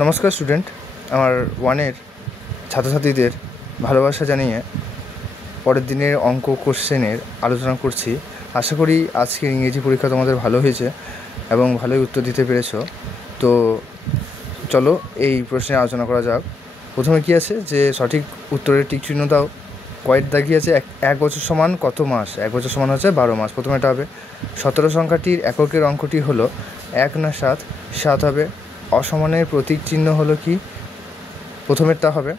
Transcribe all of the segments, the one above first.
নমস্কার স্টুডেন্ট, আমার ওয়ানের ছাত্রছাত্রীদের ভালোবাসা জানিয়ে পরের দিনের অঙ্ক কোশ্চেনের আলোচনা করছি। আশা করি আজকের ইংরেজি পরীক্ষা তোমাদের ভালো হয়েছে এবং ভালোই উত্তর দিতে পেরেছো। তো চলো এই প্রশ্নে আলোচনা করা যাক। প্রথমে কি আছে যে সঠিক উত্তরের টিক চিহ্ন দাও। কয়েক দাগি আছে এক বছর সমান কত মাস? 1 বছর সমান হচ্ছে 12 মাস। প্রথমে এটা হবে 17 সংখ্যাটির এককের অঙ্কটি হলো 1 না 7? 7 হবে। অসমানের প্রতীক চিহ্ন হলো কি? প্রথমেরটা হবে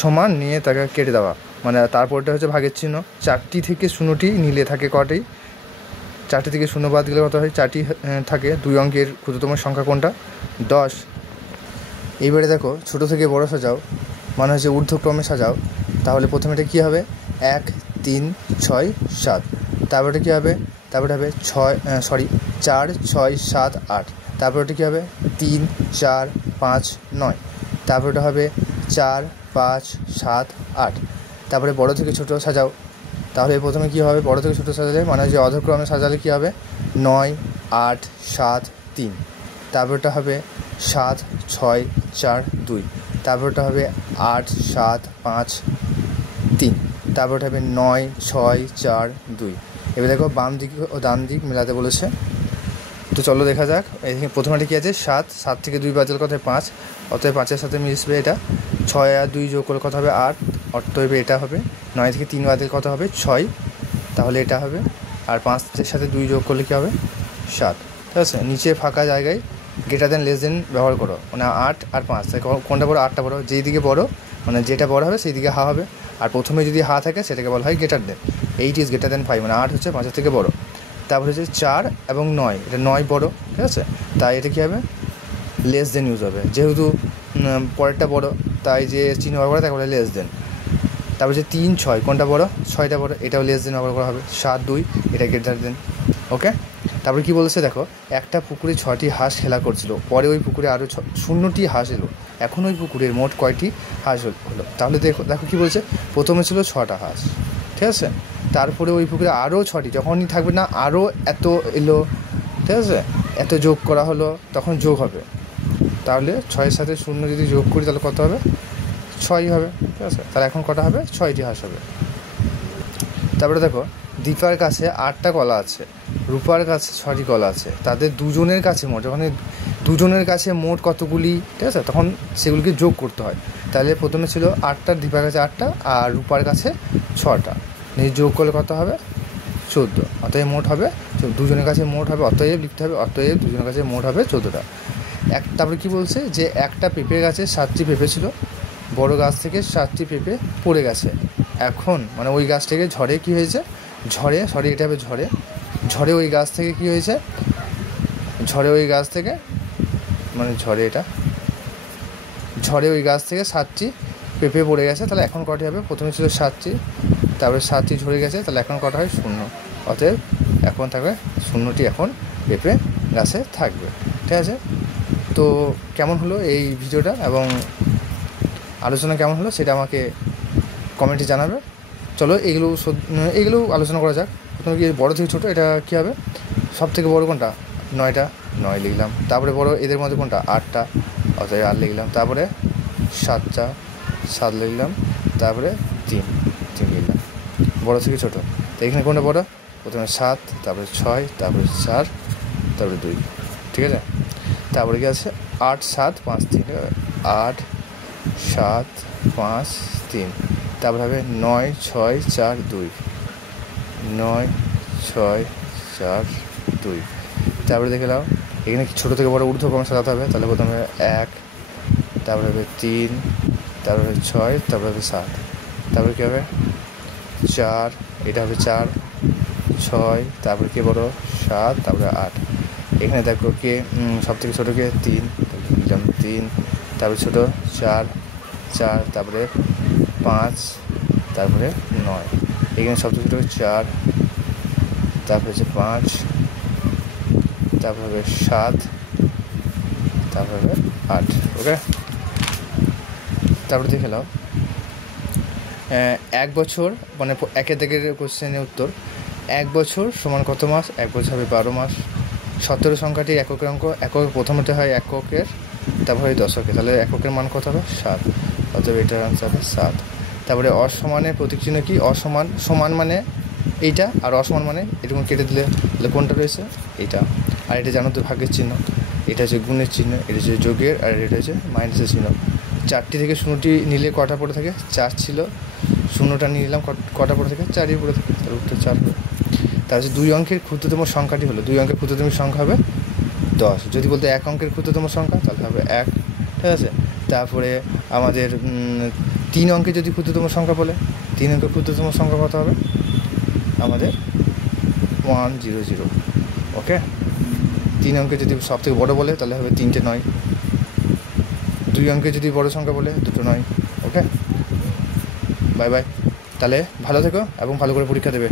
সমান নিয়ে তাকে কেটে দেওয়া, মানে তারপরটা হচ্ছে ভাগের চিহ্ন। 4টি থেকে 0টি নিলে থাকে কটি? 4টি থেকে 0 বাদ দিলে কত হয়? 4টি থাকে। 2 অঙ্কের ক্ষুদ্রতম সংখ্যা কোনটা? 10। এইবারে দেখো ছোটো থেকে বড় সাজাও, মানে হচ্ছে ঊর্ধ্বক্রমে সাজাও। তাহলে প্রথমেটা কী হবে? 1 3 6 7। তারপরে কী হবে? তারপরে হবে 4 6 7 8। তারপরটা কী হবে? 3 4 5 9। তারপরটা হবে 4 5 7 8। তারপরে বড় থেকে ছোট সাজাও। তাহলে প্রথমে কী হবে? বড় থেকে ছোট সাজালে মানে যে অধক্রমে সাজালে কী হবে? 9 8 7 3। তারপরটা হবে 7 6 4 2। তারপরটা হবে 8 7 5 3। তারপরটা হবে 9 6 4 2। এবার দেখো বাম দিক ও ডান দিক মেলাতে বলেছে, তো চলো দেখা যাক। প্রথমে কী আছে? 7 থেকে 2 বাদ দিলে কত হয়? 5। অতএব 5-এর সাথে মিশবে এটা। 6 আর 2 যোগ করলে কত হবে? 8। অতএব এটা হবে। 9 থেকে 3 বাদ দিলে কত হবে? 6। তাহলে এটা হবে। আর 5-এর সাথে 2 যোগ করলে কী হবে? 7। ঠিক আছে? নিচে ফাঁকা জায়গায় গ্রেটার দেন লেস দেন ব্যবহার করো, মানে 8 আর 5 কোনটা বড়ো? 8টা বড়ো। যেই দিকে বড়ো মানে যেটা বড়ো হবে সেই দিকে হা হবে। আর প্রথমে যদি হা থাকে সেটাকে বলা হয় greater than. 8 is greater than 5, মানে 8 হচ্ছে 5-এর থেকে বড়ো। তারপরে হচ্ছে 4 এবং 9, এটা 9 বড়ো। ঠিক আছে? তাই এটা কী হবে? লেস দেন ইউজ হবে, যেহেতু পরেরটা বড়ো তাই যে চিহ্ন ব্যবহার করে তাকে বলে লেস দেন। তারপরে যে 3 6, কোনটা বড়ো? 6টা বড়ো, এটাও লেস দেন ব্যবহার করা হবে। 7 2, এটা গ্রেটার দেন। ওকে। তারপরে কী বলেছে দেখো, একটা পুকুরে 6টি হাঁস খেলা করছিল, পরে ওই পুকুরে আরও 0টি হাঁস এলো, এখন ওই পুকুরের মোট কয়টি হাঁস হলো? তাহলে দেখো কী বলছে, প্রথমে ছিল 6টা হাঁস, ঠিক আছে? তারপরে ওই পুকুরে আরও 6টি, যখনই থাকবে না আরও এত এলো, ঠিক আছে? এত যোগ করা হলো, তখন যোগ হবে। তাহলে 6-এর সাথে 0 যদি যোগ করি তাহলে কত হবে? 6 হবে। ঠিক আছে? তাহলে এখন কটা হবে? 6টি হাঁস হবে। তারপরে দেখো দীপার কাছে 8টা কলা আছে, রূপার কাছে 6টি কলা আছে, তাদের দুজনের কাছে মোট, যখন দুজনের কাছে মোট কতগুলি, ঠিক আছে, তখন সেগুলিকে যোগ করতে হয়। তাহলে প্রথমে ছিল 8টা, দীপার কাছে 8টা আর রূপার কাছে 6টা, যোগ করলে কত হবে? 14। অতএব মোট হবে, দুজনের কাছে মোট হবে, অতএব লিখতে হবে, অতএব দুজনের কাছে মোট হবে 14টা। তারপরে কী বলছে যে একটা পেঁপে গাছে 7টি পেঁপে ছিল, বড় গাছ থেকে 7টি পেঁপে পড়ে গেছে। এখন মানে ওই গাছ থেকে ঝড়ে কী হয়েছে? এটা হবে ঝড়ে ওই গাছ থেকে কী হয়েছে? ঝড়ে ওই গাছ থেকে ঝড়ে ওই গাছ থেকে 7টি পেঁপে পড়ে গেছে। তাহলে এখন কটি হবে? প্রথমে ছিল 7টি, তারপরে 7টি ঝরে গেছে, তাহলে এখন কটা হয়? 0। অতএব এখন থাকবে 0টি এখন পেঁপে গাছে থাকবে। ঠিক আছে? তো কেমন হলো এই ভিডিওটা এবং আলোচনা কেমন হলো সেটা আমাকে কমেন্টে জানাবে। চলো এইগুলো আলোচনা করা যাক। প্রথমে কি বড়ো থেকে ছোটো, এটা কী হবে? সব থেকে বড়ো কোনটা? 9টা, 9 লিখলাম। তারপরে বড়ো এদের মধ্যে কোনটা? 8টা, অতএব 8 লিখলাম। তারপরে 7টা, 7 লিখলাম। তারপরে 3 লিখলাম। বড়ো থেকে ছোটো, তো এখানে কোনটা বড়ো? প্রথমে 7, তারপরে 6, তারপরে 4, তারপরে 2। ঠিক আছে? তারপরে কি আছে? 8 7 5 3, 8 7 5 3। তারপরে হবে 9 6 4 2, 9 6 4 2। তারপরে দেখে নাও এখানে ছোটো থেকে বড় ঊর্ধ্বক্রমে সাজাতে হবে। তাহলে প্রথমে 1, তারপরে হবে 3, তারপরে হবে 6, তারপরে হবে 7। তারপরে কী হবে? 4, এটা হবে 4 6, তারপরে কে বড়ো? 7, তারপরে 8। এখানে দেখো কে সব থেকে ছোটো কে? 3, দিলাম 3। তারপরে ছোটো 4, তারপরে 5, তারপরে 9। এখানে সবচেয়ে ছোটো 4, তারপরে হচ্ছে 5, তারপরে হবে 7, তারপরে হবে 8। ওকে। তারপরে দেখে নাও 1 বছর, মানে একের দিকের কোশ্চেনের উত্তর। 1 বছর সমান কত মাস? 1 বছর হবে 12 মাস। 17 সংখ্যাটি এককের অঙ্ক, প্রথমতে হয় এককের তারপরে দশকে, তাহলে এককের মান কত হবে 7, অতএব এটার আনসার হবে 7। তারপরে অসমানের প্রতীক চিহ্ন কি, অসমান, সমান মানে এইটা আর অসমান মানে এরকম কেটে দিলে তাহলে কোনটা রয়েছে এইটা। আর এটা জানো তো ভাগের চিহ্ন, এটা হচ্ছে গুণের চিহ্ন, এটা হচ্ছে যোগের, আর এটা হচ্ছে মাইনাসের চিহ্ন। 4টি থেকে 0টি নিলে কটা পড়ে থাকে, 4 ছিল, 0টা নিয়ে নিলাম, কটা পড়ে থাকে, 4ই পড়ে থাকে, তার উত্তর 4 হবে। তার হচ্ছে 2 অঙ্কের ক্ষুদ্রতম সংখ্যাটি হলো, 2 অঙ্কের ক্ষুদ্রতম সংখ্যা হবে 10। যদি বলতে 1 অঙ্কের ক্ষুদ্রতম সংখ্যা তাহলে হবে 1, ঠিক আছে। তারপরে আমাদের 3 অঙ্কের যদি ক্ষুদ্রতম সংখ্যা বলে, 3 অঙ্কের ক্ষুদ্রতম সংখ্যা কত হবে আমাদের 100, ওকে। 3 অঙ্কে যদি সব থেকে বড়ো বলে তাহলে হবে 3টে 9, 2 অঙ্কে যদি বড় সংখ্যা বলে 2টো 9, ওকে। বাই বাই, তাহলে ভালো থেকো এবং ভালো করে পরীক্ষা দেবে।